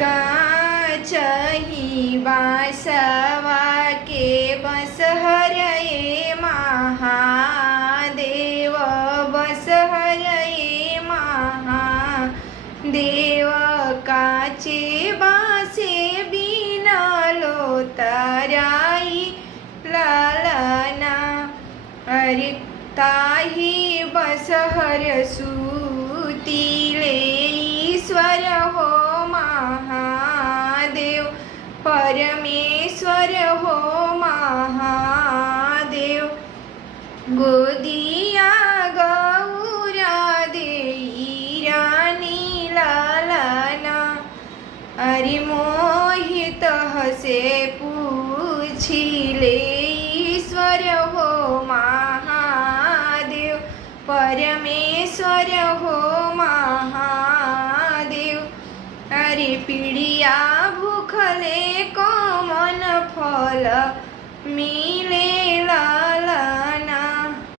काचही बासवा के बस हरये महादेव, बस हरये महादेव। काचे बासे बिनलो तराई लालना, अरे ताही बस हर सुतीले ईश्वर हो महादेव, परमेश्वर हो महादेव। गोदिया गौरा देई रानी लालना, अरे मोहित हसे पूछिले ईश्वर हो महादेव, परमेश्वर हो महादेव। अरे पीड़िया भूखले को मन फल मिले